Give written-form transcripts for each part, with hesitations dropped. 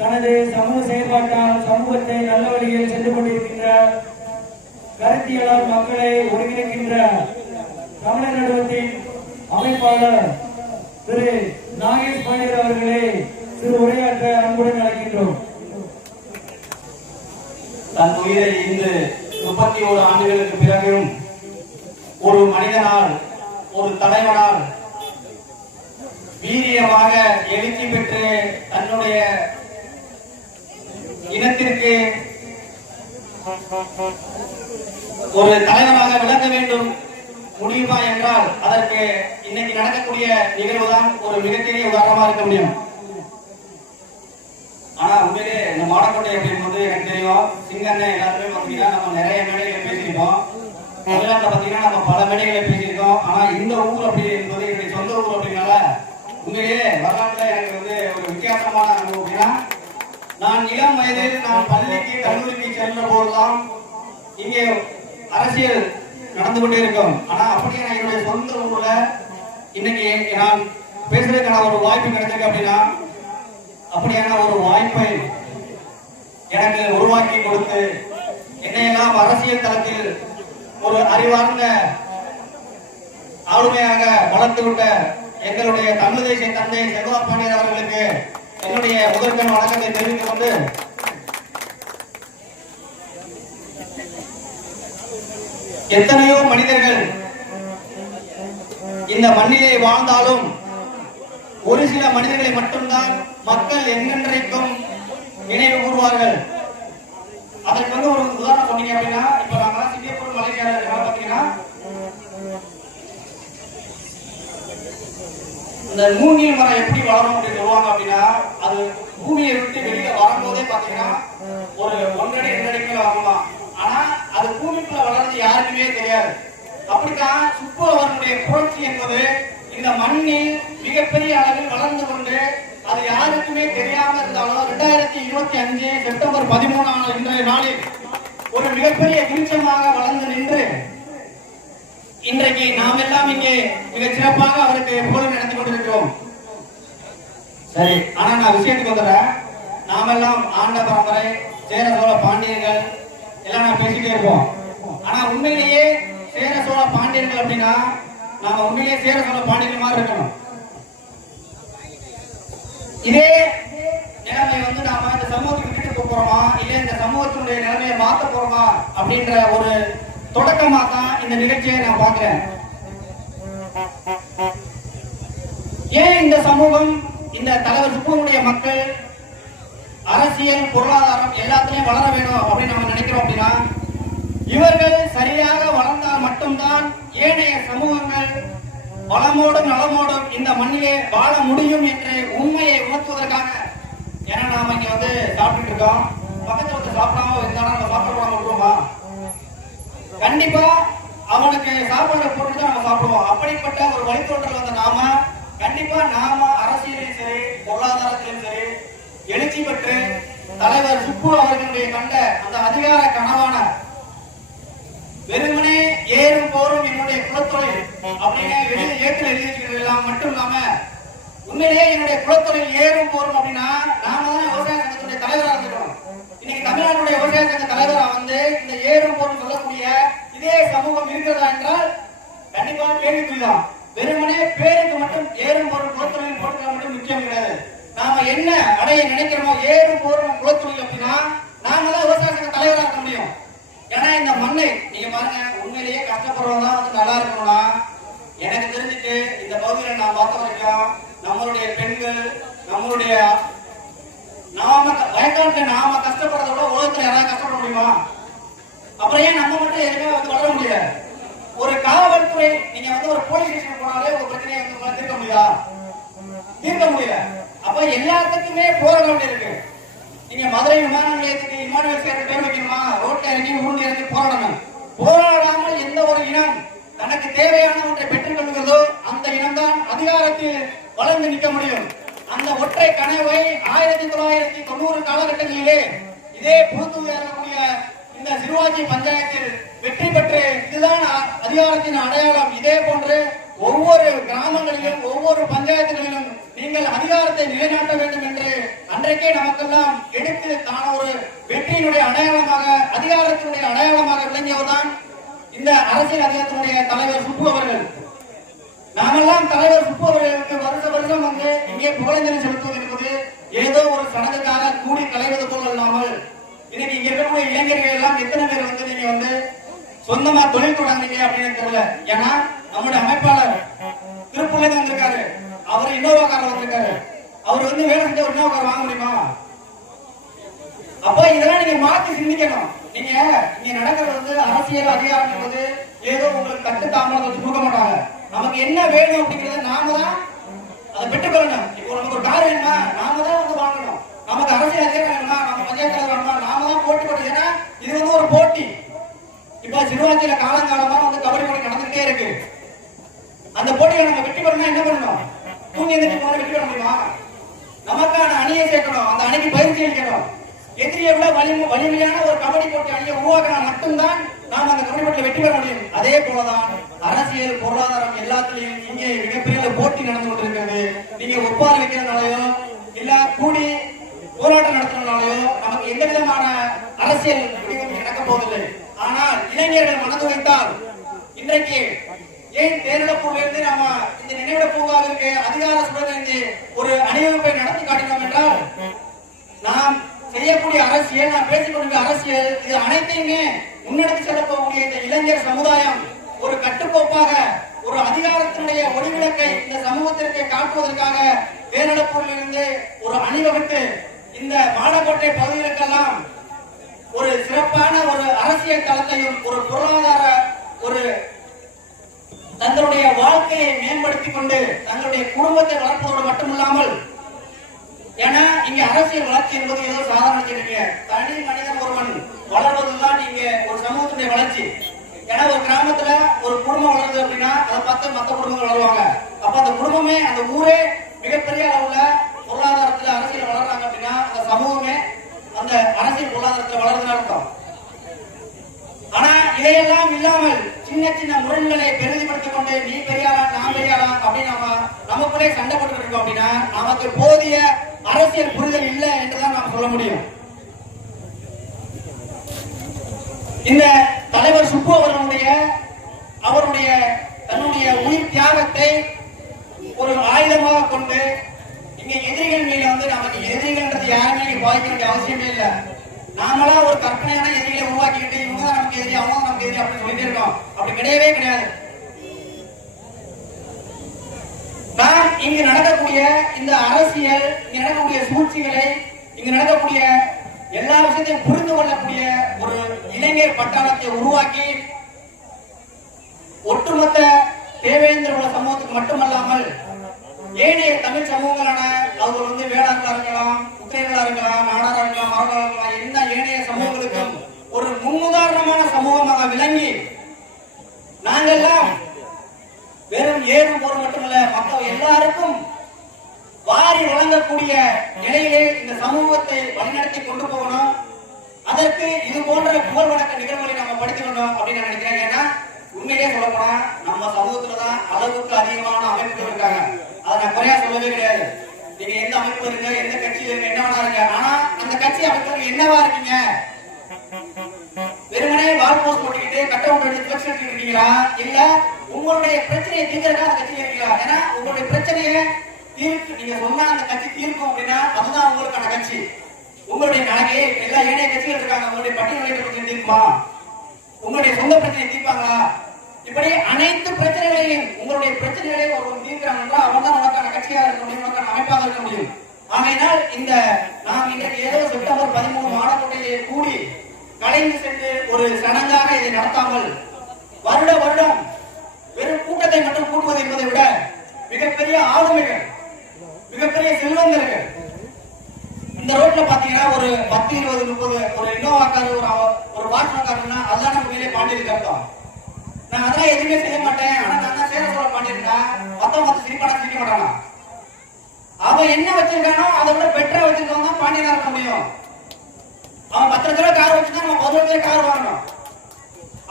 தனது சமூக செயல்பாட்டால் சமூகத்தை நல்ல வழியில் சென்று கொண்டிருக்கின்ற கருத்தியலால் மக்களை ஒருங்கிணைக்கின்ற தமிழர் நடுவத்தின் அமைப்பாளர் திரு நாகேஷ் பாண்டியர் அவர்களை சிறு உரையாற்ற அன்புடன் அழைக்கின்றோம். தன் உயிரை இன்று 31 ஆண்டுகளுக்கு பிறகும் ஒரு மனிதனால், ஒரு தலைவனால் வீரியமாக எழுச்சி பெற்று தன்னுடைய இனத்திற்கு ஒரு தலைவராக விளங்க வேண்டும் முடியுமா என்றால் அதற்கு இன்னைக்கு நடக்கக்கூடிய நிகழ்வுதான் ஒரு மிகப்பெரிய உதாரணமா இருக்க முடியும். ஆனா உண்மையிலே இந்த மாடக்கோட்டை அப்படின்னு வந்து எனக்கு தெரியும். சிங்கண்ணே எல்லாருமே பாத்தீங்கன்னா நம்ம நிறைய மேடைகளை பேசியிருக்கோம். தமிழ்நாட்டில் பாத்தீங்கன்னா நம்ம பல மேடைகளை பேசியிருக்கோம். ஆனா இந்த ஊர் அப்படி என்பது என்னுடைய சொந்த ஊர் அப்படின்னால உண்மையிலே வரலாற்றுல எனக்கு வந்து ஒரு வித்தியாசமான அனுபவம். அப்படின்னா நான் இளம் வயதில் நான் பள்ளிக்கு கல்லூரிக்கு சென்ற போதுதான் இங்கே அரசியல் நடந்து கொண்டே இருக்கும். ஆனா அப்படியே நான் என்னுடைய சொந்த ஊர்ல இன்னைக்கு நான் பேசுறதுக்கான ஒரு வாய்ப்பு கிடைச்சிருக்கு. அப்படின்னா அப்படியான ஒரு வாய்ப்பை எனக்கு உருவாக்கி கொடுத்து என்னையெல்லாம் அரசியல் தளத்தில் ஒரு அறிவார்ந்த ஆளுமையாக வளர்த்து விட்ட எங்களுடைய தமிழ் தேசிய தந்தை செல்வா பாண்டியர் அவர்களுக்கு என்னுடைய முதற்கண் வணக்கத்தை தெரிவித்துக் கொண்டு, எத்தனையோ மனிதர்கள் இந்த மண்ணிலே வாழ்ந்தாலும் ஒரு சில மனிதர்களை மட்டும்தான் மக்கள் என்றென்றைக்கும் நினைவு கூறுவார்கள். அதற்கு வந்து ஒரு உதாரணம் சொன்னீங்க அப்படின்னா, இப்ப நாம சிங்கப்பூர் மலேசியால இருக்காங்க பாத்தீங்கன்னா, இந்த மூங்கில் மரம் எப்படி வளரும் அப்படின்னு சொல்லுவாங்க. அப்படின்னா அது பூமியை விட்டு வெளியில வரும்போதே பாத்தீங்கன்னா ஒரு 1.5 2 அடிக்குள்ள வரலாம். ஆனா அது பூமிக்குள்ள வளர்றது யாருக்குமே தெரியாது. அப்படித்தான் சுப்புரவனுடைய புரட்சி என்பது இந்த மண்ணில் மிகப்பெரிய அளவில் வளர்ந்து கொண்டு அது யாருக்குமே தெரியாம இருந்தாலும் 2025 செப்டம்பர் 13 இன்றைய நாளில் ஒரு மிகப்பெரிய விருட்சமாக வளர்ந்து நின்று இன்றைக்கு நாம் எல்லாம் இங்கே மிக சிறப்பாக அவருக்கு போல நடத்தி கொண்டிருக்கிறோம். சரி, ஆனா நான் விஷயத்துக்கு வந்துடுறேன். நாமெல்லாம் ஆண்ட பரம்பரை, சேர சோழ பாண்டியர்கள் எல்லாம் நான் பேசிட்டே இருப்போம். ஆனா உண்மையிலேயே சேர சோழ பாண்டியர்கள் அப்படின்னா நாம உண்மையிலேயே சேர சோழ பாண்டியர்கள் மாதிரி இருக்கணும். இதே நிலைமை வந்து நாம இந்த சமூகத்துக்கு விட்டுட்டு போறோமா, இல்ல இந்த சமூகத்தினுடைய நிலைமையை மாத்த போறோமா அப்படின்ற ஒரு தொடக்கமா தான் இந்த நிகழ்ச்சியை நான் பார்க்கிறேன். ஏன் இந்த சமூகம், இந்த தலைவர் சுப்புனுடைய மக்கள் அரசியல், பொருளாதாரம் எல்லாத்திலையும் வளர வேணும் அப்படின்னு நம்ம நினைக்கிறோம். அப்படின்னா இவர்கள் சரியாக வளர்ந்தால் மட்டும்தான் ஏனைய சமூகங்கள் வளமோடும் நலமோடும் இந்த மண்ணிலே வாழ முடியும் என்று உண்மையை உணர்த்துவதற்காக. ஏன்னா நாம இங்க வந்து சாப்பிட்டு இருக்கோம், பக்கத்துல வந்து சாப்பிடாம இருந்தாலும் நம்ம சாப்பிட போடாம விட்டுருவோமா? கண்டிப்பா அவனுக்கு சாப்பாடு போட்டு நம்ம சாப்பிடுவோம். அப்படிப்பட்ட ஒரு வழித்தோன்றல் வந்த நாம கண்டிப்பா நாம அரசியலிலும் சரி, பொருளாதாரத்திலும் சரி எழுச்சி பெற்று தலைவர் சுப்பு அவர்களுடைய கண்ட அந்த அதிகார கனவான வெறுமனே ஏறும் போரும் என்னுடைய குலத்தொழில் அப்படின்னு வெளியில ஏற்று எழுதியிருக்கிறது மட்டும் இல்லாம உண்மையிலேயே என்னுடைய குலத்தொழில் ஏறும் போரும் அப்படின்னா நாம தான் விவசாய சங்கத்துடைய தலைவராக இருக்கிறோம். இன்னைக்கு தமிழ்நாட்டுடைய விவசாய சங்க தலைவரா வந்து இந்த ஏறும் போரும் சொல்லக்கூடிய இதே சமூகம் இருக்கிறதா என்றால் கண்டிப்பா கேள்விக்குறிதான். வெறுமனே பேருக்கு மட்டும் ஏறும் போரும் குலத்தொழில் போட்டுக்க மட்டும் முக்கியம் கிடையாது. நாம என்ன அடைய நினைக்கிறோமோ ஏறும் போரும் குலத்தொழில் அப்படின்னா நாம தான் விவசாய சங்க தலைவராக இருக்க முடியும். ஏன்னா இந்த மண்ணை நீங்க பாருங்க, உண்மையிலேயே கஷ்டப்படுறவங்க தான் வந்து நல்லா இருக்கணும்னா எனக்கு தெரிஞ்சுட்டு இந்த பகுதியில நான் பார்த்த வரைக்கும் நம்மளுடைய பெண்கள், நம்மளுடைய வயக்காலத்துல நாம கஷ்டப்படுறத விட உலகத்துல யாராவது கஷ்டப்பட முடியுமா? அப்புறம் ஏன் நம்ம மட்டும் எதுவுமே வந்து வளர முடியாது? ஒரு காவல்துறை, நீங்க வந்து ஒரு போலீஸ் ஸ்டேஷன் போனாலே ஒரு பிரச்சனையை வந்து தீர்க்க முடியுதா? தீர்க்க முடியல. அப்ப எல்லாத்துக்குமே போராட வேண்டியிருக்கு. நீங்க மதுரை விமான நிலையத்துக்கு இமானுவேல் சேர்த்து பேர் வைக்கணுமா? ரோட்ல இறங்கி உருண்டு இறங்கி போராடணும். போராடாமல் எந்த ஒரு இனம் தனக்கு தேவையான ஒன்றை பெற்றுக் கொள்கிறதோ அந்த இனம்தான் அதிகாரத்தில் வளர்ந்து நிற்க முடியும். அந்த ஒற்றை கனவை 1990 காலகட்டங்களிலே இதே புதுத்தூர் இருக்கக்கூடிய இந்த சிறுவாச்சி பஞ்சாயத்தில் வெற்றி பெற்று இதுதான் அதிகாரத்தின் அடையாளம். இதே போன்று ஒவ்வொரு கிராமங்களிலும் ஒவ்வொரு பஞ்சாயத்துகளிலும் நீங்கள் அதிகாரத்தை நிலைநாட்ட வேண்டும் என்று அன்றைக்கே நமக்கெல்லாம் எடுத்து தான ஒரு வெற்றியினுடைய அடையாளமாக, அதிகாரத்தினுடைய அடையாளமாக விளங்கியவர் தான் இந்த அரசியல் அதிகாரத்தினுடைய தலைவர் சுப்பு அவர்கள். நாமெல்லாம் தலைவர் சுப்பு அவர்களுக்கு வருஷ வருஷம் வந்து இங்கே புகழஞ்சலி செலுத்துவது என்பது ஏதோ ஒரு சடங்குக்காக கூடி கலைவது போல் இல்லாமல், இன்னைக்கு இங்க இருக்கக்கூடிய இளைஞர்கள் எல்லாம் எத்தனை பேர் வந்து நீங்க வந்து சொந்தமா தொழில் தொடங்குறீங்க அப்படின்னு தெரியல. ஏன்னா நம்முடைய அமைப்பாளர் திருப்பூர்ல இருந்து வந்திருக்காரு, அவர் இன்னோவா கார் வந்திருக்காரு. அவர் வந்து வேலை செஞ்ச ஒரு இன்னோவா கார் வாங்க முடியுமா? அப்ப இதெல்லாம் நீங்க மாத்தி சிந்திக்கணும். நீங்க இங்க நடக்கிறது வந்து அரசியல் அதிகாரம் என்பது ஏதோ உங்களுக்கு கட்டு தாமதம் வச்சு கொடுக்க மாட்டாங்க. நமக்கு என்ன வேணும் அப்படிங்கறத நாம தான் அதை பெற்றுக்கொள்ளணும். இப்போ நமக்கு ஒரு கார் வேணுமா, நாம தான் வந்து வாங்கணும். நமக்கு அரசியல் அதிகாரம் வேணுமா, நம்ம பஞ்சாயத்து வேணுமா, நாம தான் போட்டி போட்டு. ஏன்னா இது வந்து ஒரு போட்டி. இப்ப சிறுவாச்சியில காலங்காலமா வந்து கபடி போட்டி நடந்துகிட்டே இருக்கு. அந்த போட்டியை நம்ம வெற்றி பெறணும். என்ன பண்ணணும்? தூங்கி எந்திரிச்சு வெற்றி பெற முடியுமா? நமக்கான அணியை சேர்க்கணும், அந்த அணிக்கு பயிற்சி அளிக்கணும். எதிரியை விட வலிமையான ஒரு கபடி போட்டி அணியை உருவாக்கினா மட்டும்தான் நாம் அந்த கபடி போட்டியில் வெற்றி பெற முடியும். அதே போலதான் அரசியல், பொருளாதாரம் எல்லாத்திலையும் இங்கே மிகப்பெரிய போட்டி நடந்து கொண்டிருக்கிறது. நீங்க ஒப்பாரி வைக்கிறதுனாலயோ இல்ல கூடி போராட்டம் நடத்துறதுனாலயோ நமக்கு எந்த விதமான அரசியல் முடிவும் நடக்க போவதில்லை. ஆனால் இளைஞர்கள் மனது வைத்தால் இன்றைக்கு ஏன் தேர்தலிலிருந்து நம்ம இந்த நினைவிட பூங்காவிற்கு அதிகார சுடரிலிருந்து ஒரு அணிவகுப்பை நடத்தி காட்டினோம் என்றால், நாம் செய்யக்கூடிய அரசியல், நாம் பேசிக்கொண்ட அரசியல், இது அனைத்தையுமே முன்னெடுத்து செல்ல போகக்கூடிய இந்த இளைஞர் சமுதாயம் ஒரு கட்டுக்கோப்பாக ஒரு அதிகாரத்தினுடைய ஒளிவிளக்கை இந்த சமூகத்திற்கு காட்டுவதற்காக தேர்தலிலிருந்து ஒரு அணிவகுத்து இந்த மாடக்கோட்டை பகுதிகளுக்கெல்லாம் ஒரு சிறப்பான ஒரு அரசியல் தளத்தையும் ஒரு பொருளாதார ஒரு தங்களுடைய வாழ்க்கையை மேம்படுத்திக் கொண்டு தங்களுடைய குடும்பத்தை வளர்ப்பதோடு மட்டுமில்லாமல், ஏன்னா இங்க அரசியல் வளர்ச்சி என்பது ஏதோ சாதாரண தனி மனிதன் ஒருவன் வளர்வதுதான் இங்க ஒரு சமூகத்துடைய வளர்ச்சி. ஏன்னா ஒரு கிராமத்துல ஒரு குடும்பம் வளருது அப்படின்னா அதை பார்த்து மற்ற குடும்பங்கள் வளருவாங்க. அப்ப அந்த குடும்பமே, அந்த ஊரே மிகப்பெரிய அளவுல பொருளாதாரத்துல அரசியல் வளர்றாங்க அப்படின்னா அந்த சமூகமே அந்த அரசியல் பொருளாதாரத்துல வளருதுன்னு அர்த்தம். ஆனா இதையெல்லாம் இல்லாமல் சின்ன சின்ன முரண்களை பெரிதுபடுத்திக் கொண்டு நீ பெரியாரா நான் பெரியாரா அப்படின்னு நம்ம நமக்குள்ளே சண்டை போட்டு இருக்கோம் அப்படின்னா நமக்கு போதிய அரசியல் புரிதல் இல்லை என்றுதான் நாம் சொல்ல முடியும். இந்த தலைவர் சுப்பு அவருடைய தன்னுடைய உயிர் தியாகத்தை ஒரு ஆயுதமாக கொண்டு இங்க எதிரிகள் மீது வந்து நமக்கு எதிரிகள்ன்றது யாருமே பாதிக்க வேண்டிய அவசியமே இல்லை. நாமளா ஒரு கற்பனையான எதிரிகளை உருவாக்கிக்கிட்டு இவங்க தான் நமக்கு எதிரி, அவங்க தான் நமக்கு எதிரி அப்படின்னு சொல்லிட்டு இருக்கோம். அப்படி கிடையவே கிடையாது. நாம் இங்கு நடக்கக்கூடிய இந்த அரசியல், இங்க நடக்கக்கூடிய சூழ்ச்சிகளை, இங்கு நடக்கக்கூடிய எல்லா விஷயத்தையும் புரிந்து கொள்ளக்கூடிய ஒரு இளைஞர் பட்டாளத்தை உருவாக்கி ஒட்டுமொத்த தேவேந்திர உள்ள சமூகத்துக்கு மட்டுமல்லாமல் ஏனைய தமிழ் சமூகங்களான அவங்க வந்து வேளாண்களா இருக்கலாம், உத்திரைகளா இருக்கலாம், நாடாரா இருக்கலாம், மரங்களா இருக்கலாம், என்ன ஏனைய சமூகங்களுக்கும் ஒரு முன்னுதாரணமான சமூகமாக விளங்கி நாங்கெல்லாம் வெறும் ஏறும் போது மட்டுமல்ல மக்கள் எல்லாருக்கும் வாரி வழங்கக்கூடிய நிலையிலே இந்த சமூகத்தை வழிநடத்தி கொண்டு போகணும். அதற்கு இது போன்ற புகழ் வணக்க நிகழ்வுகளை நம்ம படிக்கணும் அப்படின்னு நினைக்கிறேன். ஏன்னா உண்மையிலே சொல்லப்போனா நம்ம சமூகத்துலதான் அளவுக்கு அதிகமான அமைப்புகள் இருக்காங்க. அதை நான் குறையா சொல்லவே கிடையாது. நீங்க எந்த அமைப்பு இருங்க, எந்த கட்சியில இருங்க, என்ன வேணா இருங்க, ஆனா அந்த கட்சி அமைப்புக்கு என்னவா இருக்கீங்க? வெறுமனே வால் போஸ்ட் போட்டுக்கிட்டு கட்ட எடுத்து இருக்கீங்களா, இல்ல உங்களுடைய பிரச்சனையை தீர்க்கிறதா அந்த கட்சியில இருக்கீங்களா? ஏன்னா உங்களுடைய பிரச்சனையை தீர்க்கு நீங்க சொன்னா அந்த கட்சி தீர்க்கும் அப்படின்னா அதுதான் உங்களுக்கான கட்சி. உங்களுடைய நாளைக்கு எல்லா ஏனைய கட்சிகள் இருக்காங்க, உங்களுடைய பட்டியல் பிரச்சனை தீர்க்குமா? உங்களுடைய சொந்த பிரச்சனை தீர்ப்பாங்களா? இப்படி அனைத்து பிரச்சனைகளையும் உங்களுடைய பிரச்சனைகளை ஒருவன் தீர்க்கிறாங்க, அவன் தான் உனக்கான கட்சியாக இருக்க முடியும், உனக்கான அமைப்பாக இருக்க முடியும். ஆகையினால் இந்த நாம் இன்றைக்கு ஏதோ செப்டம்பர் 13 மாடக்கோட்டையிலே கூடி கலைந்து சென்று ஒரு சடங்காக இதை நடத்தாமல் வருடம் வெறும் கூட்டத்தை மட்டும் கூட்டுவது என்பதை விட மிகப்பெரிய ஆளுமைகள், மிகப்பெரிய செல்வந்தர்கள் இந்த ரோட்ல பாத்தீங்கன்னா ஒரு 10, 20, 30 ஒரு இன்னோவா கார், ஒரு வாட்ஸ்அப் கார்னா அதுதான் நம்ம மேலே பாண்டியருக்கு அர்த்தம். நான் அதெல்லாம் எதுவுமே செய்ய மாட்டேன், ஆனா நான் தான் சேர சொல்ல பாண்டியிருந்தா மொத்தம் சிரிக்க மாட்டானா? அவன் என்ன வச்சிருக்கானோ அதை விட பெட்டரா வச்சிருக்கவங்க தான் பாண்டியனா இருக்க முடியும். அவன் 10 லட்சம் ரூபாய் கார் வச்சுதான் நம்ம 1 லட்சம் கார் வாங்கணும்.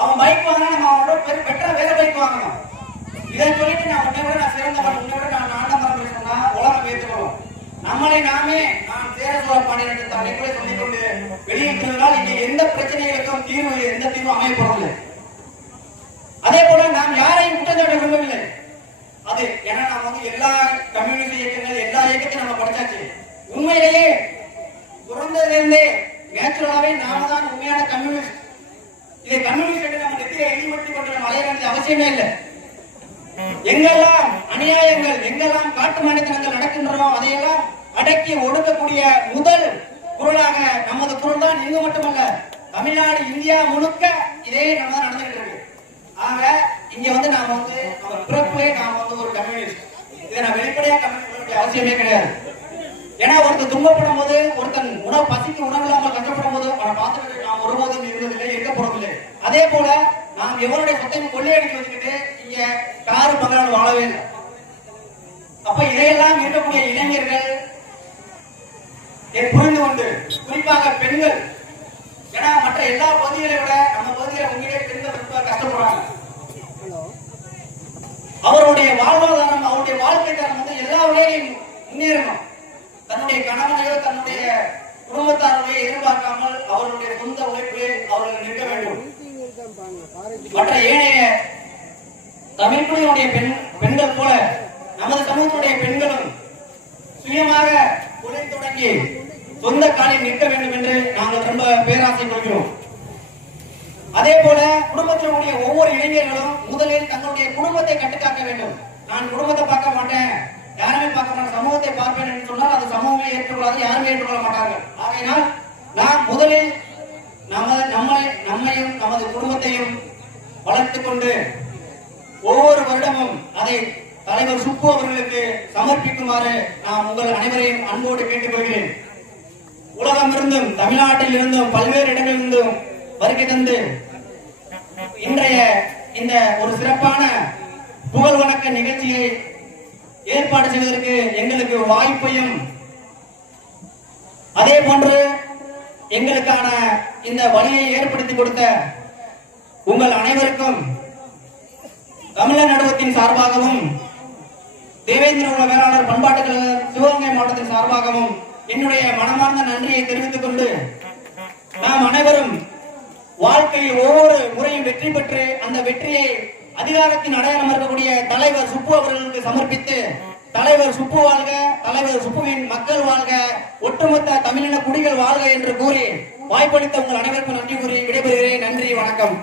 அவன் பைக் வாங்கினா நம்ம அவனோட பெட்டரா வேற பைக் வாங்கணும். இதை சொல்லிட்டு நான் உன்னை விட நான் சிறந்தவன், உன்னை விட நான் ஆடம்பரம் சொன்னா உலகம் ஏற்றுக்கணும். நம்மளை நாமே நான் சேர சோழ பாண்டியன் என்று தலைப்புரை சொல்லிக் கொண்டு வெளியேற்றுவதால் இங்கே எந்த பிரச்சனைகளுக்கும் எந்த தீர்வு அமையப்படவில்லை. அதே போல நாம் யாரையும் குற்றச்சாட்ட விரும்பவில்லை. அது ஏன்னா நம்ம வந்து எல்லா கம்யூனிஸ்ட் இயக்கங்கள் எல்லா இயக்கத்தையும் நம்ம படிச்சாச்சு. உண்மையிலேயே பிறந்ததிலிருந்தே நேச்சுரலாவே நாம தான் உண்மையான கம்யூனிஸ்ட். இதை கம்யூனிஸ்ட் என்று நம்ம நெத்தியை எளிமட்டி கொண்டு நம்ம அலைய வேண்டிய அவசியமே இல்லை. எங்கெல்லாம் அநியாயங்கள் எங்கெல்லாம் காட்டு மனிதனங்கள் நடக்கின்றனோ அதையெல்லாம் அடக்கி ஒடுக்கக்கூடிய முதல் குரலாக நமது குரல் தான். இங்கு மட்டுமல்ல, தமிழ்நாடு இந்தியா முழுக்க இதே நம்ம தான் நடந்துகிட்டு இருக்கு. ஆக இங்க வந்து நாம வந்து நம்ம பிறப்பிலே நாம வந்து ஒரு கம்யூனிஸ்ட். இதை நான் வெளிப்படையா கம்யூனிஸ்ட் அவசியமே கிடையாது. ஏன்னா ஒருத்தர் துன்பப்படும் போது, ஒருத்தன் பசிக்கு உணவு இல்லாமல் கஷ்டப்படும் போது அவனை பார்த்துட்டு நாம் ஒருபோதும் இருந்ததில்லை, இருக்க போறதில்லை. அதே போல நாம் எவருடைய சொத்தையும் கொள்ளையடிக்க வச்சுக்கிட்டு இங்க காரு பங்களான வாழவே இல்லை. அப்ப இதையெல்லாம் இருக்கக்கூடிய இளைஞர்கள் புரிந்து கொண்டு, குறிப்பாக பெண்கள், ஏன்னா மற்ற எல்லா பகுதிகளை விட நம்ம பகுதியில உண்மையிலே பெண்கள் ரொம்ப கஷ்டப்படுறாங்க. அவருடைய வாழ்வாதாரம், அவருடைய வாழ்க்கை தரம் வந்து எல்லா வகையிலும் முன்னேறணும். தன்னுடைய கணவனையோ தன்னுடைய குடும்பத்தாரையோ எதிர்பார்க்காமல் அவர்களுடைய சொந்த உழைப்பிலே அவர்கள் நிற்க வேண்டும். மற்ற ஏனைய தமிழ்குடியினுடைய பெண்கள் போல நமது சமூகத்துடைய பெண்களும் சுயமாக தொழில் தொடங்கி சொந்த காலில் நிற்க வேண்டும் என்று நாங்கள் ரொம்ப பேராசை கொள்கிறோம். அதே போல குடும்பத்தில் உடைய ஒவ்வொரு இளைஞர்களும் முதலில் தங்களுடைய குடும்பத்தை கட்டுக்காக்க வேண்டும். நான் குடும்பத்தை பார்க்க மாட்டேன், யாருமே பார்க்க மாட்டேன், சமூகத்தை பார்ப்பேன் என்று சொன்னால் அது சமூகமே ஏற்றுக்கொள்ளாது, யாருமே ஏற்றுக்கொள்ள மாட்டார்கள். ஆகையினால் நாம் முதலில் நம்மையும் நமது குடும்பத்தையும் வளர்த்துக் கொண்டு ஒவ்வொரு வருடமும் அதை தலைவர் சுப்பு அவர்களுக்கு சமர்ப்பிக்குமாறு நான் உங்கள் அனைவரையும் அன்போடு கேட்டுக்கொள்கிறேன். உலகம் இருந்தும் தமிழ்நாட்டில் இருந்தும் பல்வேறு இடங்களிலிருந்தும் வருகை தந்து இன்றைய இந்த ஒரு சிறப்பான புகழ் வணக்க நிகழ்ச்சியை ஏற்பாடு செய்வதற்கு எங்களுக்கு வாய்ப்பையும், அதே போன்று எங்களுக்கான இந்த வழியை ஏற்படுத்தி கொடுத்த உங்கள் அனைவருக்கும் தமிழர் நடுவத்தின் சார்பாகவும் தேவேந்திர குல வேளாளர் பண்பாட்டு கழக சிவகங்கை மாவட்டத்தின் சார்பாகவும் என்னுடைய மனமார்ந்த நன்றியை தெரிவித்துக் கொண்டு, நாம் அனைவரும் வாழ்க்கையில் ஒவ்வொரு முறையும் வெற்றி பெற்று அந்த வெற்றியை அதிகாரத்தின் அடையாளம் இருக்கக்கூடிய தலைவர் சுப்பு அவர்களுக்கு சமர்ப்பித்து, தலைவர் சுப்பு வாழ்க, தலைவர் சுப்புவின் மக்கள் வாழ்க, ஒட்டுமொத்த தமிழின குடிகள் வாழ்க என்று கூறி வாய்ப்பளித்த உங்கள் அனைவருக்கும் நன்றி கூறி விடைபெறுகிறேன். நன்றி, வணக்கம்.